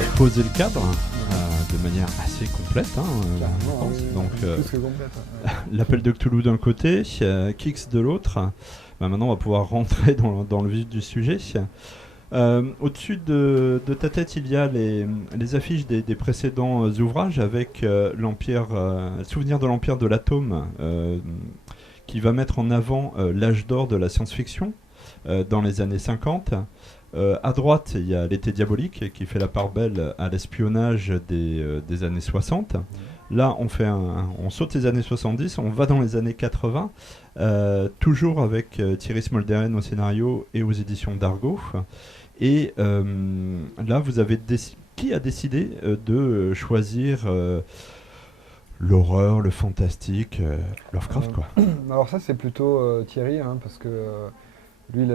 a posé le cadre de manière assez complète, je pense. Donc, plus que complète. l'appel de Cthulhu d'un côté, Kix de l'autre. Maintenant, on va pouvoir rentrer dans le vif du sujet. Au-dessus de ta tête, il y a les affiches des précédents ouvrages avec l'Empire, Souvenir de l'Empire de l'Atome, qui va mettre en avant l'âge d'or de la science-fiction dans les années 50. À droite, il y a L'été diabolique qui fait la part belle à l'espionnage des années 60. Là, on saute les années 70, on va dans les années 80, toujours avec Thierry Smolderen au scénario et aux éditions d'Argo. Et là, qui a décidé de choisir l'horreur, le fantastique, Lovecraft, quoi. Alors ça, c'est plutôt Thierry, parce que lui, il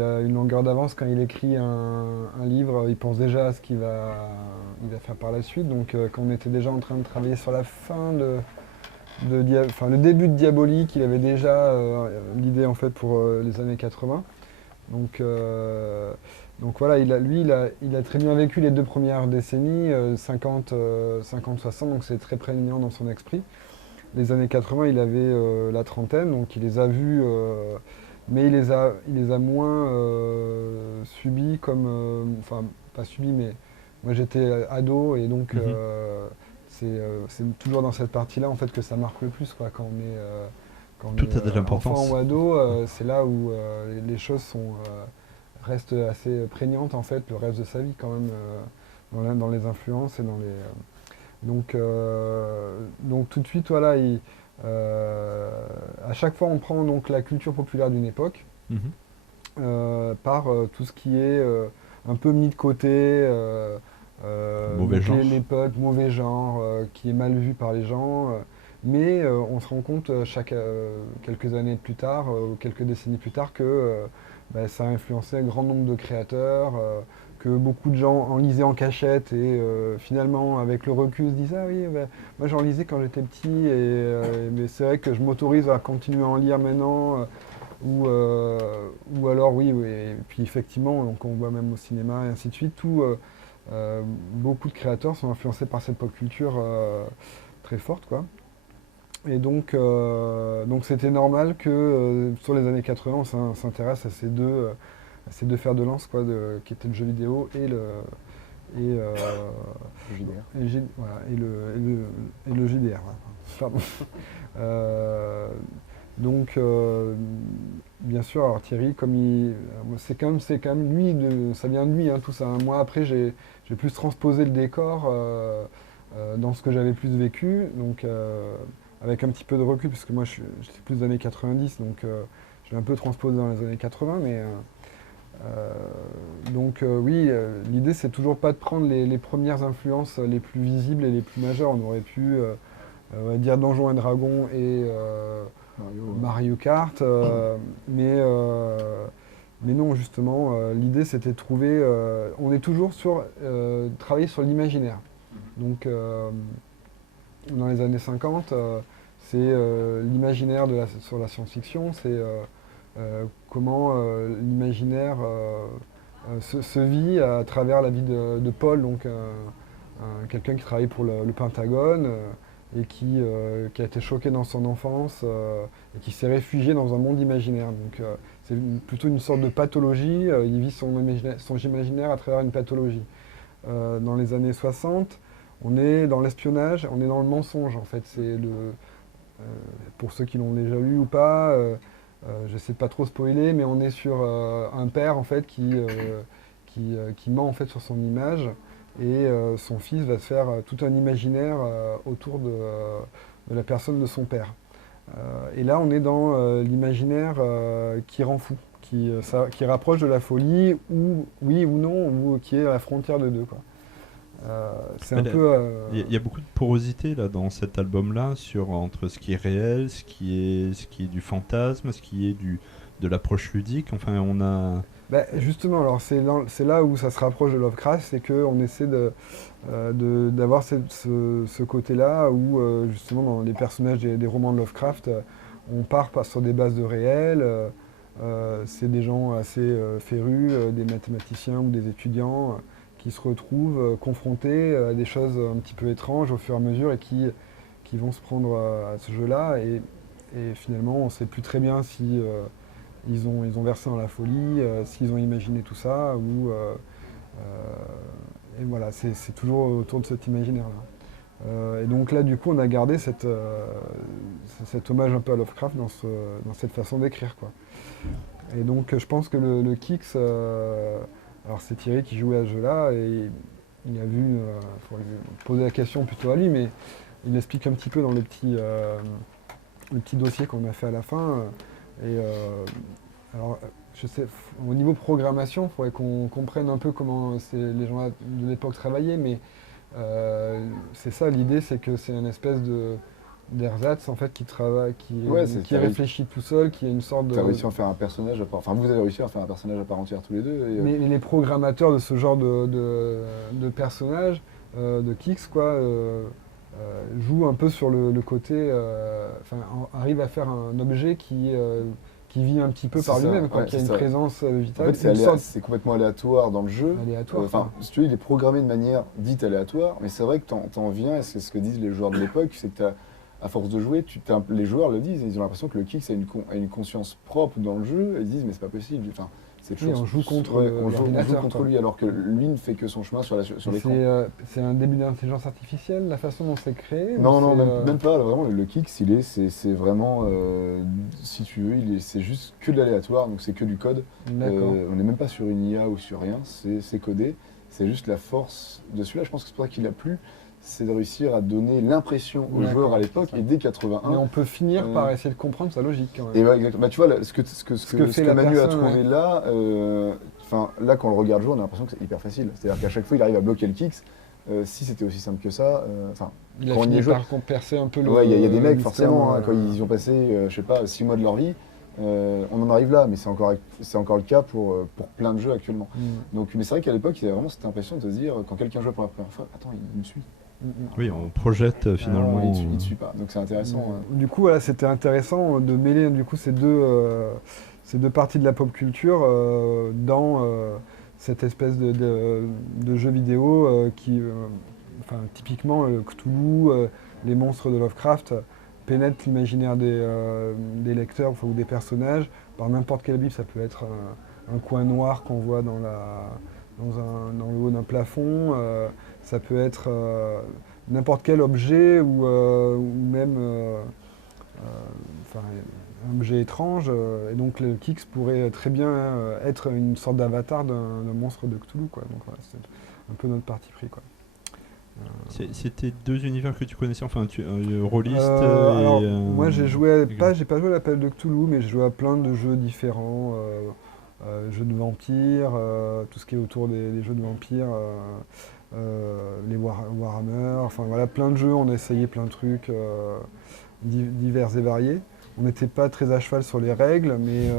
a une longueur d'avance quand il écrit un livre. Il pense déjà à ce qu'il va faire par la suite. Donc, quand on était déjà en train de travailler sur la fin le début de Diabolique, il avait déjà l'idée en fait pour les années 80. Donc voilà, il a très bien vécu les 2 premières décennies, 50-60, donc c'est très prégnant dans son esprit. Les années 80, il avait la trentaine, donc il les a vus, mais il les a moins subis comme... enfin, pas subis, mais moi j'étais ado, et donc c'est toujours dans cette partie-là en fait que ça marque le plus, quoi, quand on est... Tout a de l'importance. Enfant ou ado, c'est là où les choses restent assez prégnantes en fait le reste de sa vie quand même, dans les influences et dans les... Donc tout de suite, voilà, à chaque fois on prend donc la culture populaire d'une époque par tout ce qui est un peu mis de côté, Mauvais genre. les potes, mauvais genre, qui est mal vu par les gens. Mais on se rend compte quelques années plus tard, ou quelques décennies plus tard, que ça a influencé un grand nombre de créateurs, que beaucoup de gens en lisaient en cachette et finalement, avec le recul, se disent « Ah oui, moi j'en lisais quand j'étais petit, mais c'est vrai que je m'autorise à continuer à en lire maintenant. Ou alors oui, et puis effectivement, donc on voit même au cinéma et ainsi de suite, beaucoup de créateurs sont influencés par cette pop culture très forte, quoi. Et donc c'était normal que sur les années 80, on s'intéresse à ces deux fers de lance, quoi, qui étaient le jeu vidéo et le JDR. Voilà. Pardon. Donc bien sûr, alors Thierry, c'est quand même lui, ça vient de lui, tout ça. Moi après, j'ai plus transposé le décor dans ce que j'avais plus vécu, donc avec un petit peu de recul, parce que moi j'étais plus des années 90, donc je l'ai un peu transposé dans les années 80, mais oui, l'idée c'est toujours pas de prendre les premières influences les plus visibles et les plus majeures. On aurait pu on va dire Donjons et Dragons et Mario Kart, mais non, justement, l'idée c'était de trouver... on est toujours sur travailler sur l'imaginaire. Donc dans les années 50, c'est l'imaginaire sur la science-fiction, c'est comment l'imaginaire se vit à travers la vie de Paul, donc quelqu'un qui travaille pour le Pentagone et qui a été choqué dans son enfance et qui s'est réfugié dans un monde imaginaire. Donc c'est plutôt une sorte de pathologie, il vit son imaginaire à travers une pathologie. Dans les années 60, on est dans l'espionnage, on est dans le mensonge en fait. Pour ceux qui l'ont déjà lu ou pas, je ne sais pas trop spoiler, mais on est sur un père en fait qui ment en fait sur son image, et son fils va se faire tout un imaginaire autour de la personne de son père. Et là on est dans l'imaginaire qui rend fou, qui rapproche de la folie, ou oui ou non, ou qui est à la frontière de deux, quoi. C'est un peu... Il y a beaucoup de porosité là, dans cet album-là, entre ce qui est réel, ce qui est du fantasme, ce qui est de l'approche ludique. Enfin, on a... justement, alors c'est là où ça se rapproche de Lovecraft, c'est qu'on essaie d'avoir ce côté-là où, justement, dans les personnages des romans de Lovecraft, on part sur des bases de réel. C'est des gens assez férus, des mathématiciens ou des étudiants, qui se retrouvent confrontés à des choses un petit peu étranges au fur et à mesure et qui vont se prendre à ce jeu-là. Et finalement, on ne sait plus très bien si ils ont versé dans la folie, s'ils ont imaginé tout ça, et voilà, c'est toujours autour de cet imaginaire-là. Et donc là, du coup, on a gardé cet hommage un peu à Lovecraft dans cette façon d'écrire, quoi. Et donc, je pense que le Kix, alors c'est Thierry qui jouait à ce jeu-là, et il a vu, il faudrait poser la question plutôt à lui, mais il explique un petit peu dans le petit dossier qu'on a fait à la fin. Alors, je sais, au niveau programmation, il faudrait qu'on comprenne un peu comment les gens de l'époque travaillaient, mais c'est ça, l'idée, c'est que c'est une espèce d'ersatz en fait qui travaille, qui réfléchit tout seul, qui a une sorte de. Tu as réussi à en faire un personnage à part. Enfin, vous avez réussi à faire un personnage à part entière tous les deux. Mais les programmateurs de ce genre de personnages, de Kix, quoi, jouent un peu sur le côté. Arrivent à faire un objet qui vit un petit peu par lui-même, qui a une présence vitale. En fait, c'est complètement aléatoire dans le jeu. Aléatoire. Si tu veux, il est programmé de manière dite aléatoire, mais c'est vrai que t'en viens, et c'est ce que disent les joueurs de l'époque, c'est que à force de jouer, les joueurs le disent, ils ont l'impression que le Kix a une conscience propre dans le jeu, et ils disent mais c'est pas possible. Enfin, on joue contre lui alors que lui ne fait que son chemin sur l'écran. C'est un début d'intelligence artificielle, la façon dont c'est créé? Non, même pas. Vraiment, le Kix, c'est vraiment, si tu veux, c'est juste que de l'aléatoire, donc c'est que du code. On n'est même pas sur une IA ou sur rien, c'est codé. C'est juste la force de celui-là. Je pense que c'est pour ça qu'il a plu. C'est de réussir à donner l'impression aux joueurs à l'époque, et dès 81. Mais on peut finir par essayer de comprendre sa logique quand même. Et exactement. Tu vois, ce que Manu a trouvé là, là quand on le regarde jouer, on a l'impression que c'est hyper facile. C'est-à-dire qu'à chaque fois, il arrive à bloquer le Kix. Si c'était aussi simple que ça, il a fini par percer un peu le. Il y a des mecs, forcément, quand ils ont passé, je sais pas, 6 mois de leur vie, on en arrive là, mais c'est encore le cas pour plein de jeux actuellement. Donc, mais c'est vrai qu'à l'époque, il y avait vraiment cette impression de se dire, quand quelqu'un joue pour la première fois, attends, il me suit. Oui, on projette finalement. Il ne suit pas, donc c'est intéressant. Du coup, voilà, c'était intéressant de mêler du coup, ces deux parties de la pop culture dans cette espèce de jeu vidéo qui, typiquement, Cthulhu, les monstres de Lovecraft, pénètrent l'imaginaire des lecteurs ou des personnages par n'importe quelle bible. Ça peut être un coin noir qu'on voit dans le haut d'un plafond. Ça peut être n'importe quel objet ou même un objet étrange. Et donc le Kix pourrait très bien être une sorte d'avatar d'un monstre de Cthulhu, quoi. Donc voilà, c'est un peu notre parti pris, quoi. C'était deux univers que tu connaissais, rôliste moi j'ai pas joué à l'appel de Cthulhu, mais j'ai joué à plein de jeux différents, jeux de vampires, tout ce qui est autour des jeux de vampires. Les Warhammer, plein de jeux, on a essayé plein de trucs divers et variés. On n'était pas très à cheval sur les règles, mais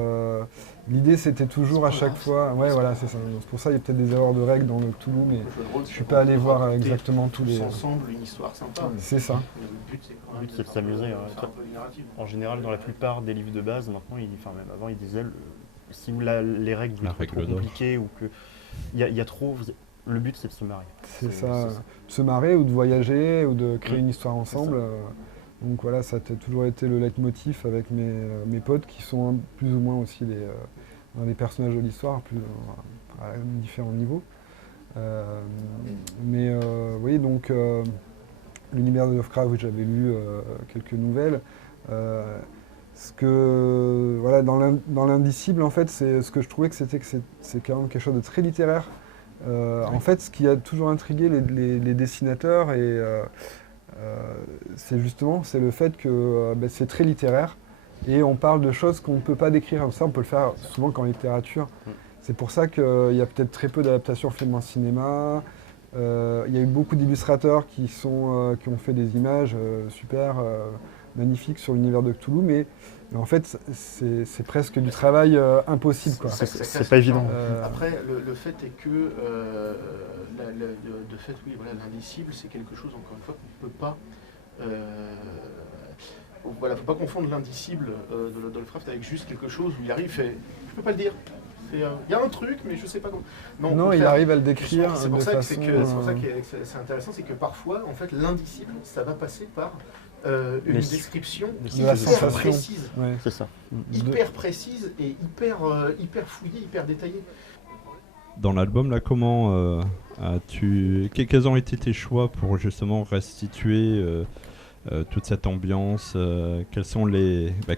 l'idée c'était toujours à chaque fois. Ouais, voilà, c'est ça. C'est pour ça qu'il y a peut-être des erreurs de règles dans le Cthulhu, mais je suis pas allé voir exactement tous les. Ensemble, une histoire sympa. C'est ça. Le but c'est de s'amuser. En général, dans la plupart des livres de base, maintenant, même avant, ils disaient si les règles sont trop compliquées ou que il y a trop. Le but, c'est de se marier. C'est ça, de se marier ou de voyager ou de créer une histoire ensemble. Donc voilà, ça a toujours été le leitmotiv avec mes potes qui sont plus ou moins aussi dans les personnages de l'histoire, à différents niveaux. Oui, donc l'univers de Lovecraft, j'avais lu quelques nouvelles. Dans l'indicible, en fait, c'est ce que je trouvais que c'est quand même quelque chose de très littéraire. En fait, ce qui a toujours intrigué les dessinateurs, c'est le fait que c'est très littéraire et on parle de choses qu'on ne peut pas décrire comme ça. On peut le faire souvent qu'en littérature. C'est pour ça qu'il y a peut-être très peu d'adaptations films en cinéma. Il y a eu beaucoup d'illustrateurs qui ont fait des images super magnifiques sur l'univers de Cthulhu, mais en fait, c'est presque du travail impossible, quoi. C'est pas évident. Après, le fait est que l'indicible, c'est quelque chose, encore une fois, qu'on ne peut pas. Faut pas confondre l'indicible de Lovecraft avec juste quelque chose où il arrive et je peux pas le dire. il y a un truc, mais je sais pas comment. Non, au il contraire, arrive à le décrire c'est de pour ça que façon... c'est pour ça que c'est intéressant, c'est que parfois, en fait, l'indicible, ça va passer par une description de la hyper sensation. précise. Ouais. C'est ça. Hyper précise et hyper fouillée, hyper détaillée. Dans l'album, là, comment quels ont été tes choix pour justement restituer toute cette ambiance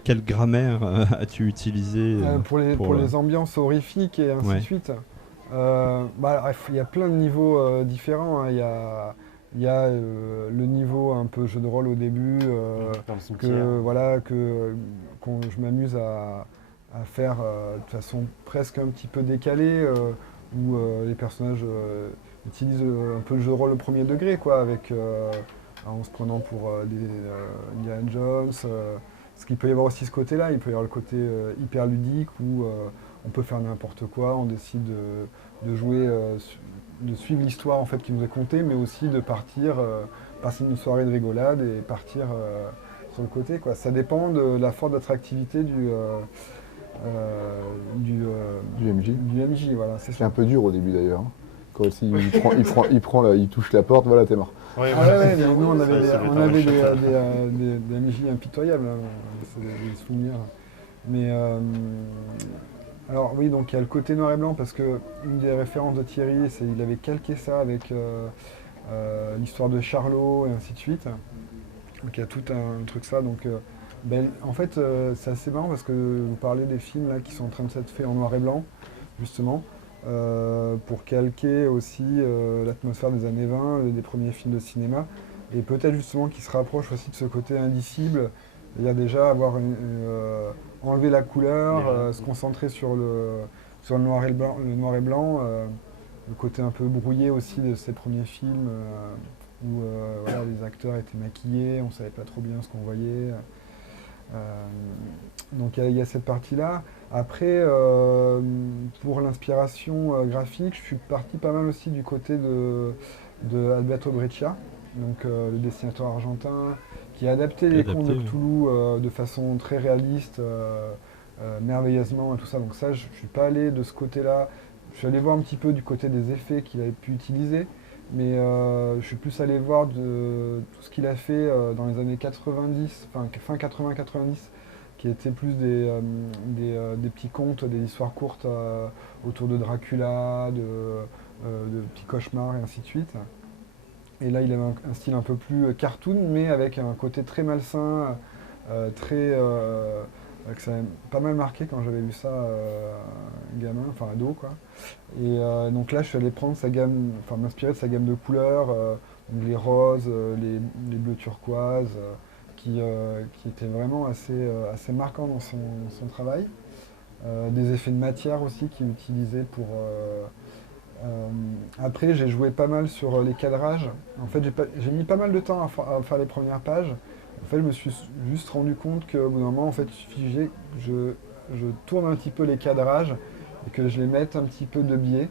quelle grammaire as-tu utilisé pour les ambiances horrifiques et ainsi de suite. Il y a plein de niveaux différents. Hein. Il y a le niveau un peu jeu de rôle au début, quand je m'amuse à faire de façon presque un petit peu décalée, où les personnages utilisent un peu le jeu de rôle au premier degré, quoi, en se prenant pour des Indiana Jones. Parce qu'il peut y avoir aussi ce côté-là, il peut y avoir le côté hyper ludique où on peut faire n'importe quoi, on décide de jouer, de suivre l'histoire en fait qui nous est contée, mais aussi de passer une soirée de rigolade et partir sur le côté, quoi. Ça dépend de la forte attractivité du MJ, voilà. C'est un peu dur au début d'ailleurs. Hein. Quand aussi il touche la porte, voilà, t'es mort. Ouais, mais nous on avait des MJ impitoyables, hein. C'est des souvenirs. Mais alors oui, donc il y a le côté noir et blanc, parce que une des références de Thierry, c'est qu'il avait calqué ça avec l'histoire de Charlot et ainsi de suite. Donc il y a tout un truc ça. Donc en fait c'est assez marrant parce que vous parlez des films là qui sont en train de s'être faits en noir et blanc, justement, pour calquer aussi l'atmosphère des années 20, des premiers films de cinéma, et peut-être justement qui se rapproche aussi de ce côté indicible. Il y a déjà enlever la couleur, se concentrer sur le noir et blanc, le côté un peu brouillé aussi de ces premiers films où les acteurs étaient maquillés, on ne savait pas trop bien ce qu'on voyait. Donc il y a cette partie-là. Après, pour l'inspiration graphique, je suis parti pas mal aussi du côté de Alberto Breccia, donc le dessinateur argentin, qui a adapté les contes de Cthulhu de façon très réaliste, merveilleusement et tout ça. Donc ça, je ne suis pas allé de ce côté-là. Je suis allé voir un petit peu du côté des effets qu'il avait pu utiliser, mais je suis plus allé voir de tout ce qu'il a fait dans les années 90, fin 80-90, qui étaient plus des petits contes, des histoires courtes autour de Dracula, de petits cauchemars et ainsi de suite. Et là, il avait un style un peu plus cartoon, mais avec un côté très malsain, que ça m'a pas mal marqué quand j'avais vu ça gamin, enfin ado, quoi. Et donc là, je suis allé prendre m'inspirer de sa gamme de couleurs, donc les roses, les bleus turquoises, qui étaient vraiment assez marquants dans son travail. Des effets de matière aussi qu'il utilisait pour... après, j'ai joué pas mal sur les cadrages. En fait, j'ai mis pas mal de temps à faire les premières pages. En fait, je me suis juste rendu compte qu'au bout d'un moment, en fait, il suffisait que je tourne un petit peu les cadrages et que je les mette un petit peu de biais.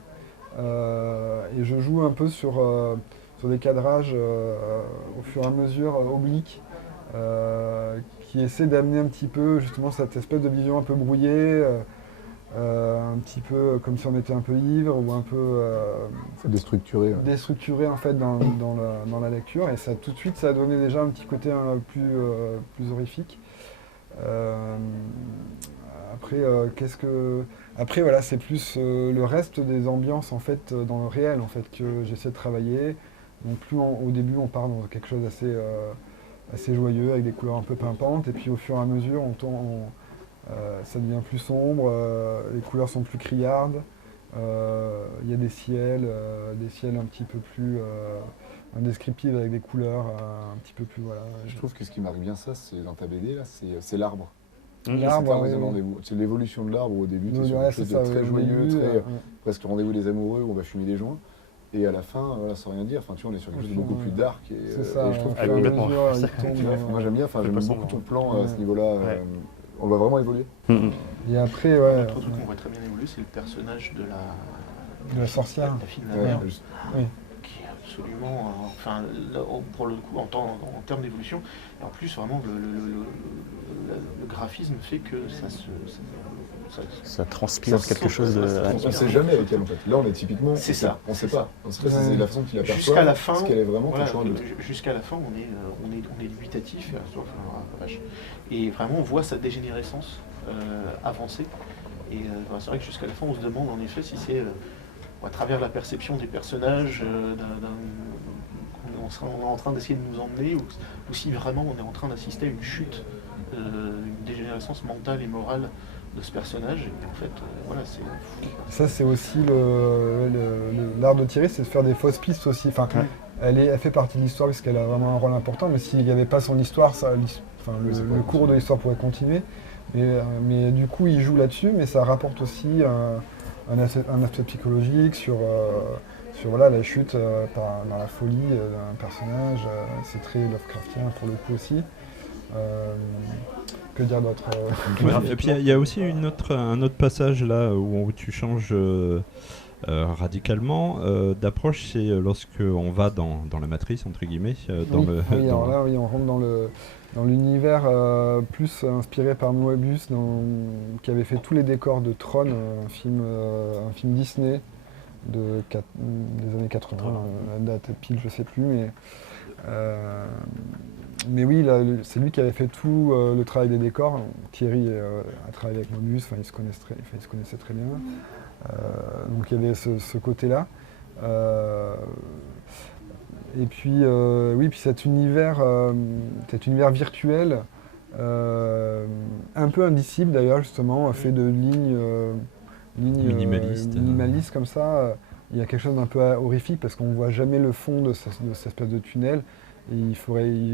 Et je joue un peu sur des cadrages au fur et à mesure obliques, qui essaient d'amener un petit peu justement cette espèce de vision un peu brouillée. Un petit peu comme si on était un peu ivre ou un peu déstructuré. Déstructuré en fait dans la lecture, et ça tout de suite ça a donné déjà un petit côté plus horrifique. Après voilà, c'est plus le reste des ambiances en fait dans le réel en fait que j'essaie de travailler. Donc au début on part dans quelque chose assez joyeux avec des couleurs un peu pimpantes, et puis au fur et à mesure ça devient plus sombre, les couleurs sont plus criardes, il y a des ciels un petit peu plus indescriptibles avec des couleurs un petit peu plus... Voilà. Je trouve que ce qui marque bien ça, c'est dans ta BD, là, c'est l'arbre. L'arbre, c'est l'évolution de l'arbre au début, c'est ouais, quelque chose de très joyeux, presque le rendez-vous des amoureux où on va fumer des joints. Et à la fin, sans rien dire, enfin, tu vois, on est sur quelque chose de beaucoup plus dark. C'est ça, et je trouve que complètement. moi j'aime bien, j'aime beaucoup ton plan à ce niveau-là. On va vraiment évoluer. Et après, l'autre truc qu'on voit très bien évoluer, c'est le personnage de la sorcière. De la fille de la mère, qui est absolument, pour le coup, en termes d'évolution, et en plus vraiment le graphisme fait que Ça transpire quelque chose de... On ne sait jamais avec elle en fait. Là on est typiquement... C'est ça. On ne sait pas. On sait pas si c'est la façon qu'il aperçoit. Jusqu'à la fin, ce qu'elle est vraiment voilà, ton choix de... jusqu'à la fin on est dubitatif. Et vraiment on voit sa dégénérescence avancer. Et c'est vrai que jusqu'à la fin on se demande en effet si c'est à travers la perception des personnages on est en train d'essayer de nous emmener ou si vraiment on est en train d'assister à une chute, une dégénérescence mentale et morale de ce personnage. Et en fait, voilà, c'est fou. Ça, c'est aussi l'art de Thierry, c'est de faire des fausses pistes aussi. Enfin, elle fait partie de l'histoire parce qu'elle a vraiment un rôle important, mais s'il n'y avait pas son histoire, le cours de l'histoire pourrait continuer. Mais du coup, il joue là-dessus, mais ça rapporte aussi un aspect psychologique sur la chute dans la folie d'un personnage. C'est très Lovecraftien pour le coup aussi. Que dire d'autre Et puis il y a aussi un autre passage là où tu changes radicalement d'approche, c'est lorsque on va dans la matrice entre guillemets. Alors là, on rentre dans l'univers plus inspiré par Moebius, qui avait fait tous les décors de Tron, un film Disney des années 80, la date pile je sais plus, mais oui, c'est lui qui avait fait tout le travail des décors. Thierry a travaillé avec Moebius, ils se connaissaient très bien. Donc il y avait ce côté-là. Et puis, puis cet univers virtuel, un peu indicible d'ailleurs, justement, fait de lignes minimalistes comme ça. Il y a quelque chose d'un peu horrifique parce qu'on ne voit jamais le fond de cette espèce de tunnel. Et il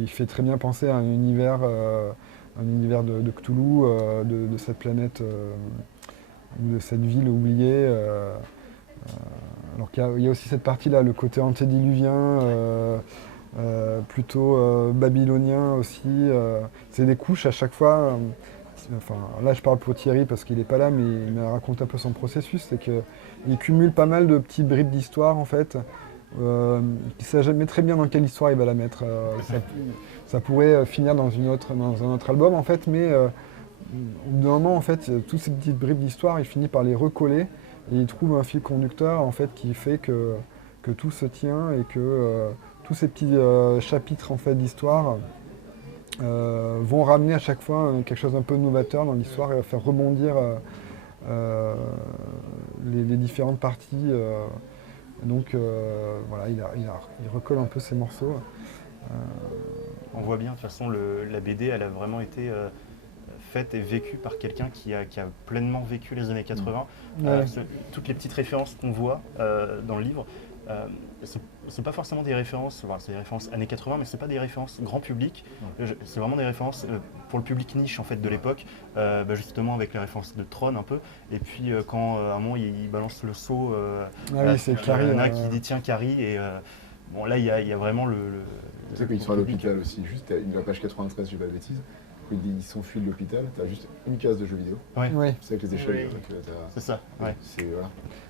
fait très bien penser à un univers de Cthulhu, de cette planète, de cette ville oubliée. Alors qu'il y a aussi cette partie-là, le côté antédiluvien, plutôt babylonien aussi. C'est des couches à chaque fois. Là, je parle pour Thierry parce qu'il n'est pas là, mais il me raconte un peu son processus. C'est qu'il cumule pas mal de petites bribes d'histoire, en fait. Il ne sait jamais très bien dans quelle histoire il va la mettre. Ça pourrait finir dans un autre album, en fait, mais au bout d'un moment, en fait, toutes ces petites bribes d'histoire, il finit par les recoller. Et il trouve un fil conducteur en fait qui fait que tout se tient et que tous ces petits chapitres en fait d'histoire vont ramener à chaque fois quelque chose d'un peu novateur dans l'histoire et faire rebondir les différentes parties. Donc voilà, il recolle un peu ces morceaux. On voit bien de toute façon la BD, elle a vraiment été faite et vécue par quelqu'un qui a pleinement vécu les années 80. Toutes les petites références qu'on voit dans le livre, c'est pas forcément des références, c'est des références années 80, mais c'est pas des références grand public. C'est vraiment des références pour le public niche en fait de l'époque, justement avec les références de Tron un peu. Et puis quand à un moment il balance le seau, c'est Carrie, qui dit tiens Carrie et bon là il y a vraiment le tu sais qu'ils sont à l'hôpital aussi, juste à la page 93, je dis pas de bêtises. Ils s'enfuient de l'hôpital, tu as juste une case de jeux vidéo. C'est avec les échelles. C'est ça. Ouais.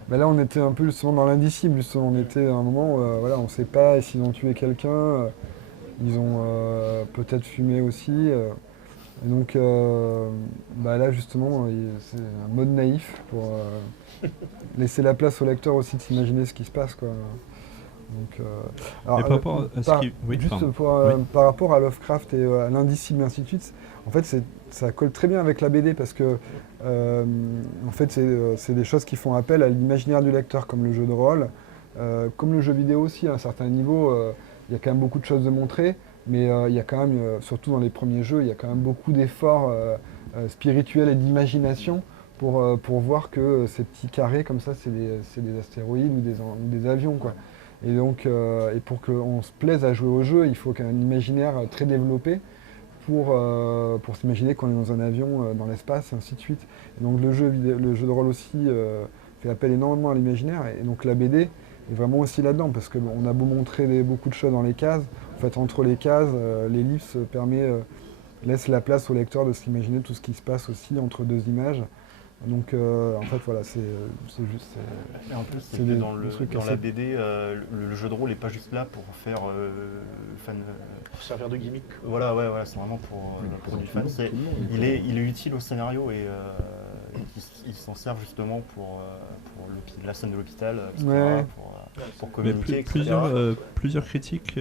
Voilà. Là, on était un peu justement dans l'indicible. On était à un moment où on ne sait pas s'ils ont tué quelqu'un. Ils ont peut-être fumé aussi. Et donc là, justement, c'est un mode naïf pour laisser la place au lecteur aussi de s'imaginer ce qui se passe, quoi. Donc, par rapport à Lovecraft et à l'indicible et ainsi de suite, en fait ça colle très bien avec la BD parce que en fait c'est des choses qui font appel à l'imaginaire du lecteur comme le jeu de rôle, comme le jeu vidéo aussi à un certain niveau. Il y a quand même beaucoup de choses de montrer, mais il y a quand même, surtout dans les premiers jeux, il y a quand même beaucoup d'efforts spirituels et d'imagination pour voir que ces petits carrés comme ça c'est des astéroïdes ou des avions, quoi. Et donc, et pour qu'on se plaise à jouer au jeu, il faut qu'un imaginaire très développé pour s'imaginer qu'on est dans un avion dans l'espace, et ainsi de suite. Et donc le jeu de rôle aussi fait appel énormément à l'imaginaire. Et donc la BD est vraiment aussi là-dedans, parce qu'on a beau montrer beaucoup de choses dans les cases, en fait entre les cases, l'ellipse laisse la place au lecteur de s'imaginer tout ce qui se passe aussi entre deux images. Donc en fait voilà, c'est juste... Et en plus, c'est que dans la BD, le jeu de rôle n'est pas juste là pour faire fan... Pour servir de gimmick. Voilà, c'est vraiment pour du fan. Il est utile au scénario et ils s'en servent justement pour la scène de l'hôpital, etc., Ouais. pour Mais communiquer, etc. plusieurs critiques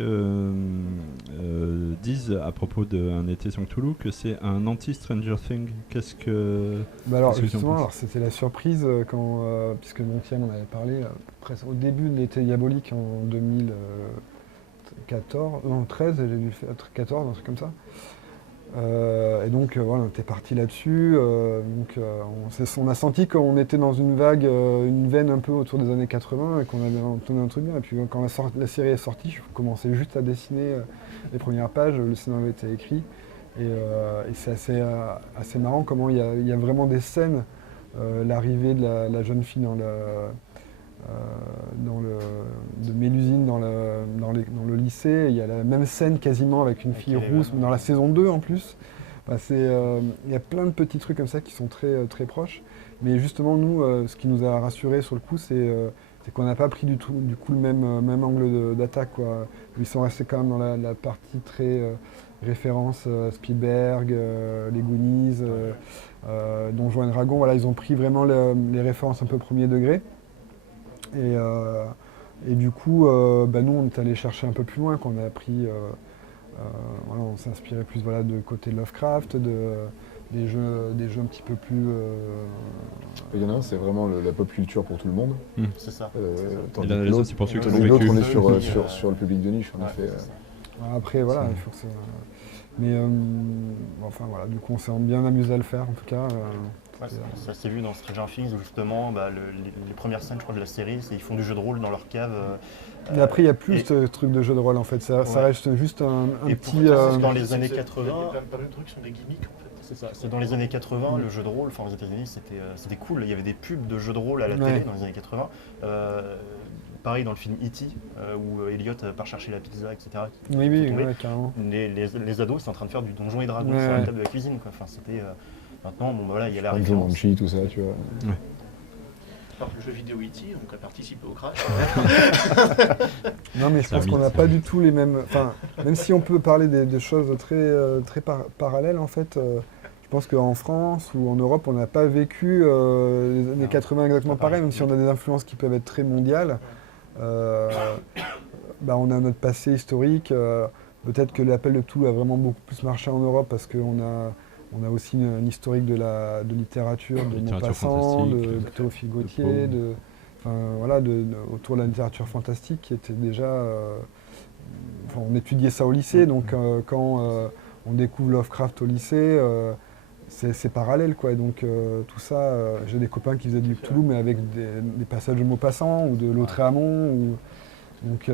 disent à propos d'Un été sans Cthulhu que c'est un anti-Stranger Things. Qu'est-ce que Alors qu'est-ce que tu en justement, penses alors, c'était la surprise quand, puisque Montiel en avait parlé presque au début de l'été diabolique en 2014, non 13, j'ai dû faire 14, un truc comme ça. Et donc voilà, on était parti là-dessus. On a senti qu'on était dans une vague, une veine un peu autour des années 80 et qu'on avait entendu un truc bien. Et puis quand la série est sortie, je commençais juste à dessiner les premières pages, le scénario était écrit. Et c'est assez marrant comment il y a vraiment des scènes, l'arrivée de la jeune fille de Mélusine dans le lycée, il y a la même scène quasiment avec une fille rousse, mais dans la saison 2 en plus. Enfin, il y a plein de petits trucs comme ça qui sont très, très proches. Mais justement, nous, ce qui nous a rassurés sur le coup, c'est qu'on n'a pas pris du coup le même angle d'attaque, quoi. Ils sont restés quand même dans la partie très référence Spielberg, les Goonies, Donjons et Dragons. Voilà, ils ont pris vraiment les références un peu premier degré. Et du coup, nous, on est allé chercher un peu plus loin, qu'on a appris, voilà, on s'est inspiré plus de côté Lovecraft, des jeux un petit peu plus... Il y en a un, c'est vraiment la pop culture pour tout le monde. C'est ça. Tandis Et que les autres, c'est pour ceux qui l'ont l'autre, vécu. on est sur le public de niche, en effet. Après, voilà, il faut que ça... Mais enfin voilà, du coup, on s'est bien amusé à le faire, en tout cas. Ça s'est vu dans Stranger Things où justement les premières scènes, je crois, de la série, c'est ils font du jeu de rôle dans leur cave. Mais après, il n'y a plus ce truc de jeu de rôle en fait, ça reste juste un petit. Dans les années 80. Il y a plein de trucs qui sont des gimmicks en fait. C'est ça, c'est dans les années 80, le jeu de rôle, aux États-Unis, c'était cool. Il y avait des pubs de jeux de rôle à la télé dans les années 80. Pareil dans le film E.T., où Elliot part chercher la pizza, etc. Oui, carrément. Les ados, c'est en train de faire du Donjons et Dragons sur la table de la cuisine, quoi. Enfin, c'était. Maintenant, il y a la référence. Jumanji, tout ça, tu vois. Ouais. Alors le jeu vidéo E.T., donc a participé au crash. Non, mais je pense qu'on n'a pas du tout les mêmes. Enfin, même si on peut parler de choses très, très parallèles, en fait, je pense qu'en France ou en Europe, on n'a pas vécu les années 80 exactement pareil, même si on a des influences qui peuvent être très mondiales. On a notre passé historique. Peut-être que l'appel de Cthulhu a vraiment beaucoup plus marché en Europe parce qu'on a aussi un historique de littérature, de Maupassant, de Théophile Gautier, autour de la littérature fantastique qui était déjà... on étudiait ça au lycée, donc quand on découvre Lovecraft au lycée, c'est parallèle, quoi. Et donc tout ça, j'ai des copains qui faisaient du Cthulhu, mais avec des passages de Maupassant ou de Lautréamont. Donc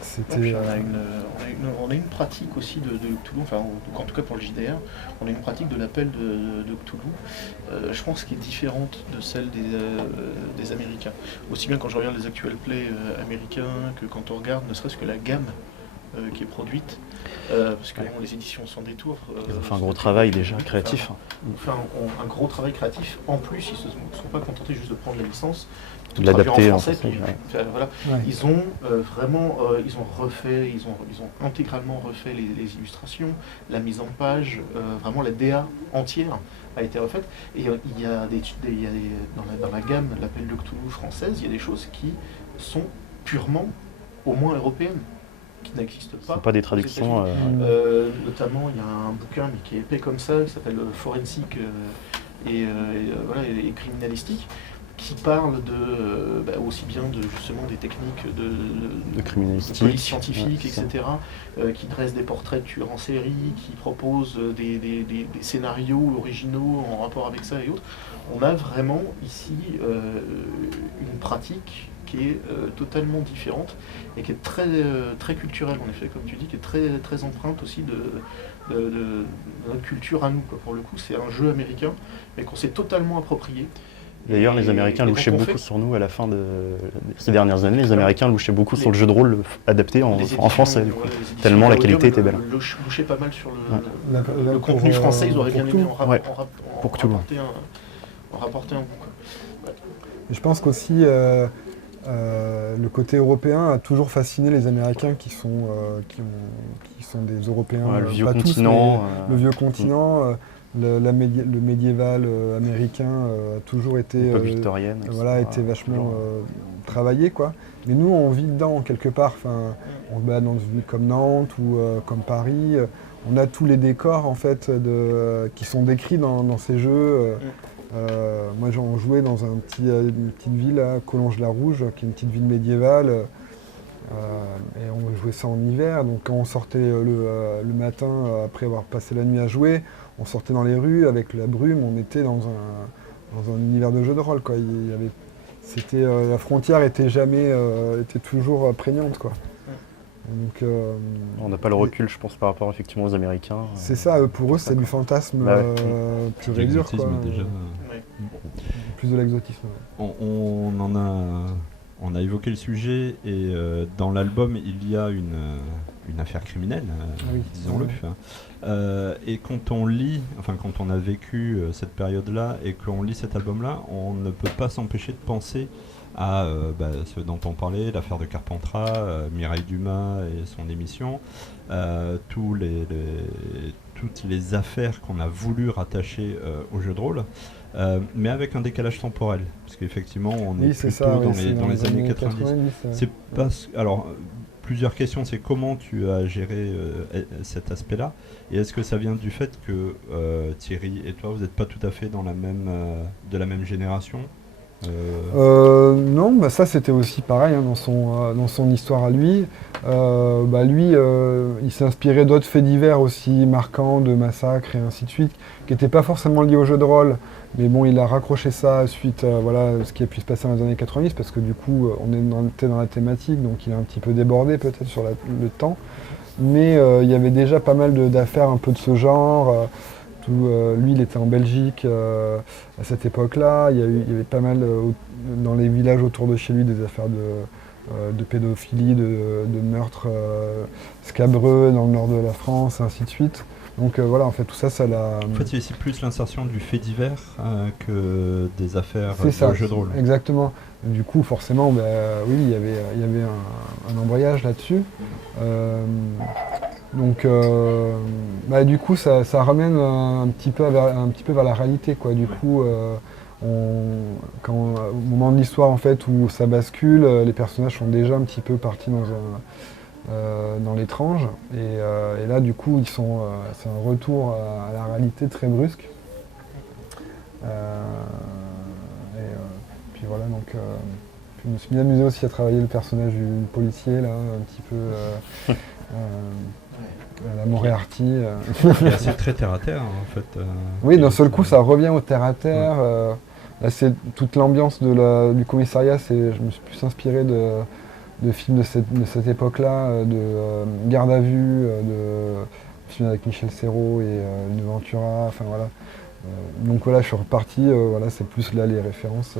c'était... On a une pratique aussi de Cthulhu, en tout cas pour le JDR, on a une pratique de l'appel de Cthulhu, je pense, qui est différente de celle des Américains. Aussi bien quand je regarde les actual plays américains que quand on regarde ne serait-ce que la gamme qui est produite, parce que les éditions Sans Détour... Ils ont fait un gros travail déjà créatif. Ils ont fait un gros travail créatif. En plus, ils ne se sont pas contentés juste de prendre la licence, de l'adapter en français. Ils ont vraiment, ils ont intégralement refait les illustrations, la mise en page, vraiment la DA entière a été refaite. Et il y a dans la gamme l'appel de Cthulhu française, il y a des choses qui sont purement, au moins européennes, qui n'existent pas. C'est pas des traductions. Notamment, il y a un bouquin mais qui est épais comme ça, qui s'appelle Forensique et criminalistique, qui parle aussi bien justement des techniques de police scientifique, etc., qui dresse des portraits de tueurs en série, qui propose des scénarios originaux en rapport avec ça et autres. On a vraiment ici une pratique qui est totalement différente et qui est très, très culturelle, en effet, comme tu dis, qui est très, très empreinte aussi de notre culture à nous, quoi. Pour le coup, c'est un jeu américain, mais qu'on s'est totalement approprié. D'ailleurs, les Américains louchaient beaucoup sur nous à la fin de ces dernières années. Les Américains louchaient beaucoup sur le jeu de rôle adapté en français, tellement la qualité était belle. Louchaient pas mal sur le contenu français, ils auraient bien aimé en rapporter un bout, quoi. Et je pense qu'aussi le côté européen a toujours fasciné les Américains qui sont des Européens, le vieux pas continent, tous, mais le vieux continent. le médiéval américain a toujours été, l'époque victorienne, voilà, été vachement travaillé, quoi. Mais nous, on vit dedans, quelque part. On se balade dans une ville comme Nantes ou comme Paris. On a tous les décors, en fait, qui sont décrits dans ces jeux. Moi, on jouait dans une petite ville, à Collonges-la-Rouge, qui est une petite ville médiévale. Et on jouait ça en hiver. Donc, quand on sortait le matin, après avoir passé la nuit à jouer, on sortait dans les rues avec la brume. On était dans un univers de jeu de rôle, quoi. La frontière était toujours prégnante, quoi. Donc, on n'a pas le recul, je pense, par rapport effectivement aux Américains. C'est ça, pour eux, c'est du fantasme pur et dur, quoi. Déjà. Plus de l'exotisme. On a évoqué le sujet et dans l'album, il y a une affaire criminelle, disons-le. Et quand on lit, quand on a vécu cette période-là et qu'on lit cet album-là, on ne peut pas s'empêcher de penser à ce dont on parlait, l'affaire de Carpentras, Mireille Dumas et son émission, toutes les affaires qu'on a voulu rattacher au jeu de rôle, mais avec un décalage temporel, parce qu'effectivement on est plutôt dans les années 90. Alors, plusieurs questions, c'est comment tu as géré cet aspect-là, et est-ce que ça vient du fait que Thierry et toi, vous n'êtes pas tout à fait de la même génération? Non, ça c'était aussi pareil dans son histoire à lui. Lui, il s'est inspiré d'autres faits divers aussi marquants, de massacres et ainsi de suite, qui n'étaient pas forcément liés au jeu de rôle. Mais bon, il a raccroché ça suite à ce qui a pu se passer dans les années 90, parce que du coup, on était dans la thématique, donc il a un petit peu débordé peut-être sur le temps. Mais il y avait déjà pas mal d'affaires un peu de ce genre. Lui, il était en Belgique à cette époque-là. Il y avait pas mal dans les villages autour de chez lui des affaires de pédophilie, de meurtres scabreux dans le nord de la France, et ainsi de suite. Donc voilà, en fait, tout ça, ça l'a... En fait, il y a ici plus l'insertion du fait divers que des affaires de jeu de rôle. Exactement. Du coup, forcément, oui, il y avait un embrayage là-dessus. Donc, du coup, ça ramène un petit peu vers la réalité, quoi. Du coup, au moment de l'histoire, en fait, où ça bascule, les personnages sont déjà un petit peu partis dans l'étrange, et là, du coup, c'est un retour à la réalité très brusque. Puis voilà, donc, je me suis bien amusé aussi à travailler le personnage du policier, là, un petit peu. La Moriarty. C'est très terre à terre, en fait. Oui, d'un seul coup, ça revient au terre à terre. Là, c'est toute l'ambiance du commissariat. Je me suis plus inspiré de films de cette époque-là, de Garde à vue, de films avec Michel Serrault et de Ventura. Enfin voilà. Donc voilà, je suis reparti. C'est plus là les références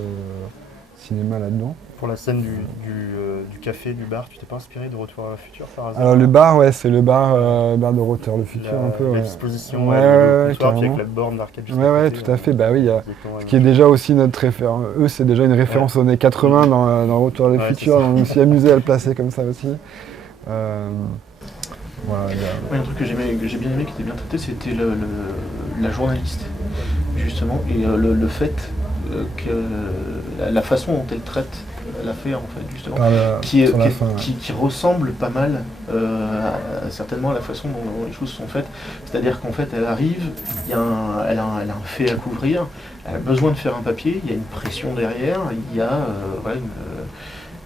cinéma là-dedans. Pour la scène du café, du bar, tu t'es pas inspiré de Retour à le futur par hasard? Alors le bar, c'est le bar de Retour à le futur un peu. L'exposition, le comptoir, puis avec la borne d'arcade juste à côté, tout à fait. Oui, ce qui est déjà aussi notre référence. Eux, c'est déjà une référence aux années 80 dans Retour à le futur. On s'est amusé à le placer comme ça aussi. Un truc que j'ai bien aimé, qui était bien traité, c'était la journaliste, justement, et le fait que la façon dont elle traite l'affaire, en fait, justement, qui ressemble pas mal certainement à la façon dont les choses sont faites. C'est-à-dire qu'en fait, elle arrive, elle a un fait à couvrir, elle a besoin de faire un papier, il y a une pression derrière, il y a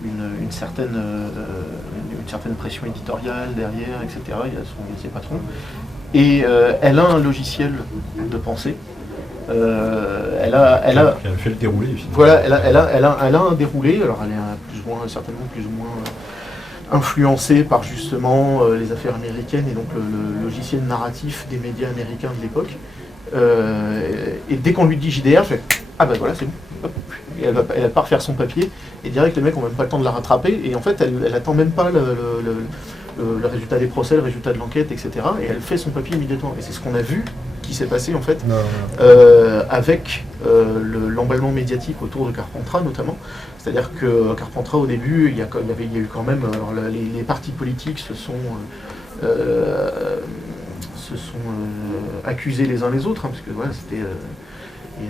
une certaine pression éditoriale derrière, etc. Il y a ses patrons. Et elle a un logiciel de pensée. Elle fait le déroulé. Voilà, elle a un déroulé. Alors elle est certainement plus ou moins influencée par justement les affaires américaines et donc le logiciel narratif des médias américains de l'époque. Et dès qu'on lui dit JDR, elle fait voilà, c'est bon. Hop. Et elle va pas refaire son papier et direct les mecs ont même pas le temps de la rattraper et en fait elle attend même pas le résultat des procès, le résultat de l'enquête, etc. Et elle fait son papier immédiatement. Et c'est ce qu'on a vu qui s'est passé en fait avec l'emballement médiatique autour de Carpentras notamment. C'est-à-dire que Carpentras au début, il y a eu quand même les partis politiques se se sont accusés les uns les autres, hein, parce que voilà, c'était... Il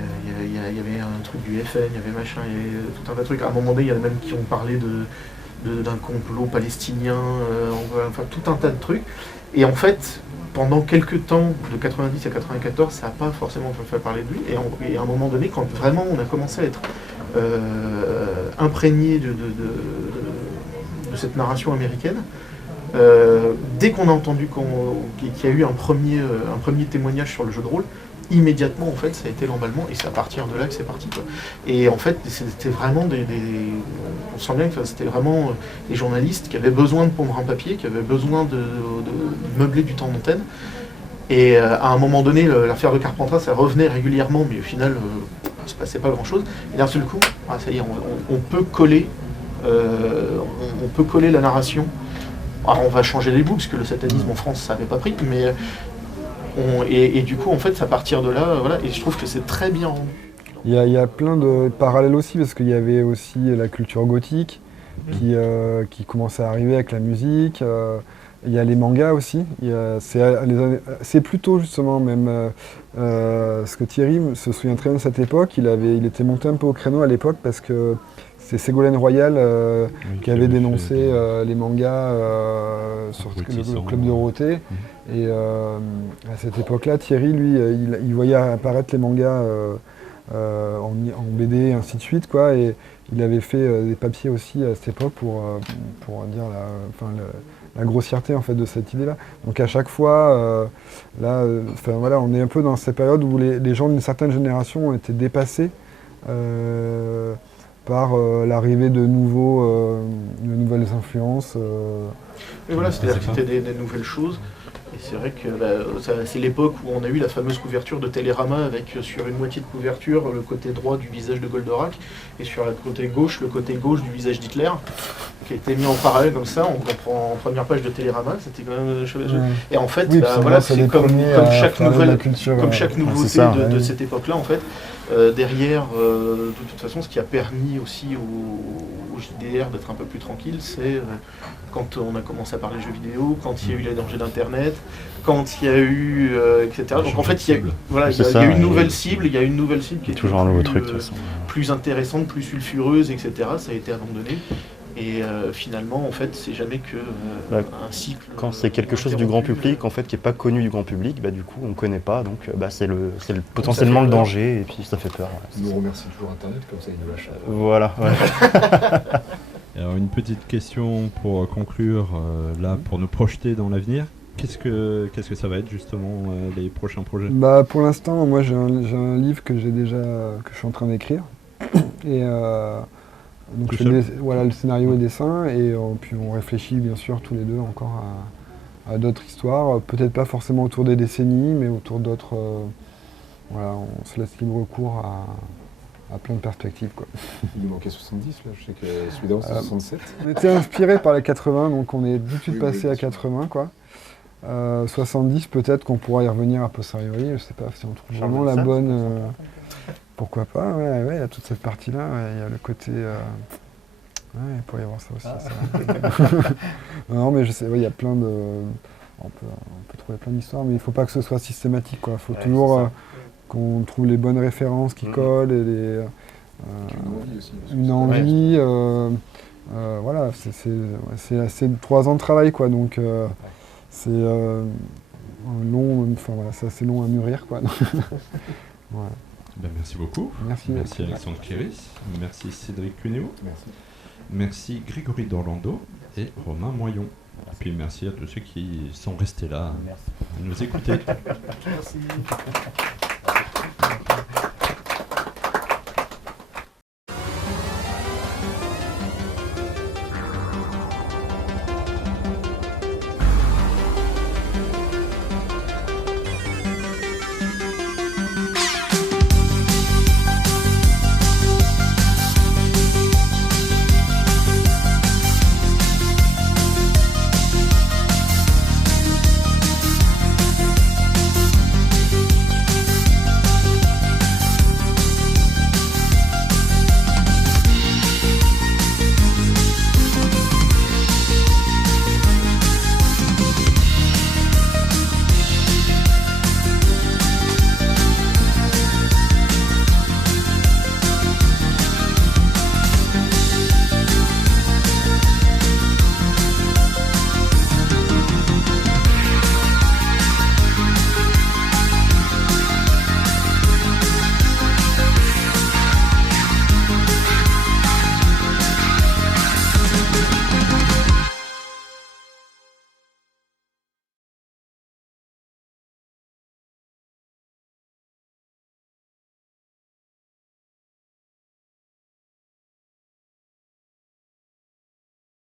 y avait un truc du FN, il y avait machin, il y avait tout un tas de trucs. À un moment donné, il y en a même qui ont parlé d'un complot palestinien, enfin tout un tas de trucs. Et en fait, pendant quelques temps, de 90 à 94, ça n'a pas forcément fait parler de lui. Et à un moment donné, quand vraiment on a commencé à être imprégné de cette narration américaine, dès qu'on a entendu qu'il y a eu un premier témoignage sur le jeu de rôle, immédiatement en fait ça a été l'emballement et c'est à partir de là que c'est parti, quoi. Et en fait c'était vraiment on sent bien que c'était vraiment des journalistes qui avaient besoin de pondre un papier, qui avaient besoin de meubler du temps d'antenne. Et à un moment donné l'affaire de Carpentras ça revenait régulièrement, mais au final il ne se passait pas grand chose. Et d'un seul coup, ça y est, on peut coller la narration. Alors on va changer les bouts parce que le satanisme en France ça n'avait pas pris, mais et du coup, en fait, à partir de là, voilà, et je trouve que c'est très bien rendu. Il y a plein de parallèles aussi, parce qu'il y avait aussi la culture gothique qui commençait à arriver avec la musique. Il y a les mangas aussi. C'est plutôt justement même ce que Thierry se souvient très bien de cette époque. Il était monté un peu au créneau à l'époque parce que c'est Ségolène Royal qui avait dénoncé les mangas sur le Club Dorothée. Et à cette époque-là, Thierry, lui, il voyait apparaître les mangas en BD et ainsi de suite, quoi. Et il avait fait des papiers aussi à cette époque pour dire la grossièreté en fait, de cette idée-là. Donc à chaque fois, voilà, on est un peu dans cette période où les gens d'une certaine génération ont été dépassés par l'arrivée de nouvelles influences. Et voilà, c'est-à-dire que c'était des nouvelles choses. Et c'est vrai que c'est l'époque où on a eu la fameuse couverture de Télérama avec sur une moitié de couverture le côté droit du visage de Goldorak et sur le côté gauche du visage d'Hitler, qui a été mis en parallèle comme ça, on comprend en première page de Télérama, c'était quand même... Et en fait, voilà, c'est comme chaque nouveauté de cette époque-là, en fait. Derrière, de toute façon, ce qui a permis aussi au JDR d'être un peu plus tranquille, c'est quand on a commencé à parler jeux vidéo, quand il y a eu les dangers d'Internet, quand il y a eu, etc. Donc en fait, il y a eu une nouvelle cible, qui est toujours un nouveau truc, plus intéressante, plus sulfureuse, etc. Ça a été abandonné. Et finalement, en fait, c'est jamais que un cycle. Quand c'est quelque chose du grand public, en fait, qui n'est pas connu du grand public, du coup, on ne connaît pas, donc c'est potentiellement le danger, et puis ça fait peur. Nous remercie toujours Internet, comme ça il nous lâche. Voilà. Ouais. Alors une petite question pour conclure, là, pour nous projeter dans l'avenir. Qu'est-ce que ça va être justement les prochains projets ? Pour l'instant, moi j'ai un livre que je suis en train d'écrire. Et donc je fais le scénario et dessin, et puis on réfléchit bien sûr tous les deux encore à d'autres histoires, peut-être pas forcément autour des décennies, mais autour d'autres. Voilà, on se laisse libre cours à plein de perspectives, quoi. Il nous manquait 70 là, je sais que celui d'avant c'est 67. On était inspiré par les 80, donc on est tout de suite passé à 80, quoi. 70 peut-être qu'on pourra y revenir a posteriori, je sais pas si on trouve vraiment la bonne. Pourquoi pas, ouais, il y a toute cette partie-là, il y a le côté... il pourrait y avoir ça aussi. Ça. Non, mais je sais, il y a plein de... On peut trouver plein d'histoires, mais il ne faut pas que ce soit systématique, quoi. Il faut toujours qu'on trouve les bonnes références qui collent, et une envie. Voilà, c'est 3 ans de travail, quoi, donc c'est long, c'est assez long à mûrir, quoi. Ouais. Merci beaucoup. Merci Alexandre Kéris. Merci Cédric Cuneo. Merci Grégory d'Orlando et Romain Moyon. Et puis merci à tous ceux qui sont restés là à nous écouter. Merci.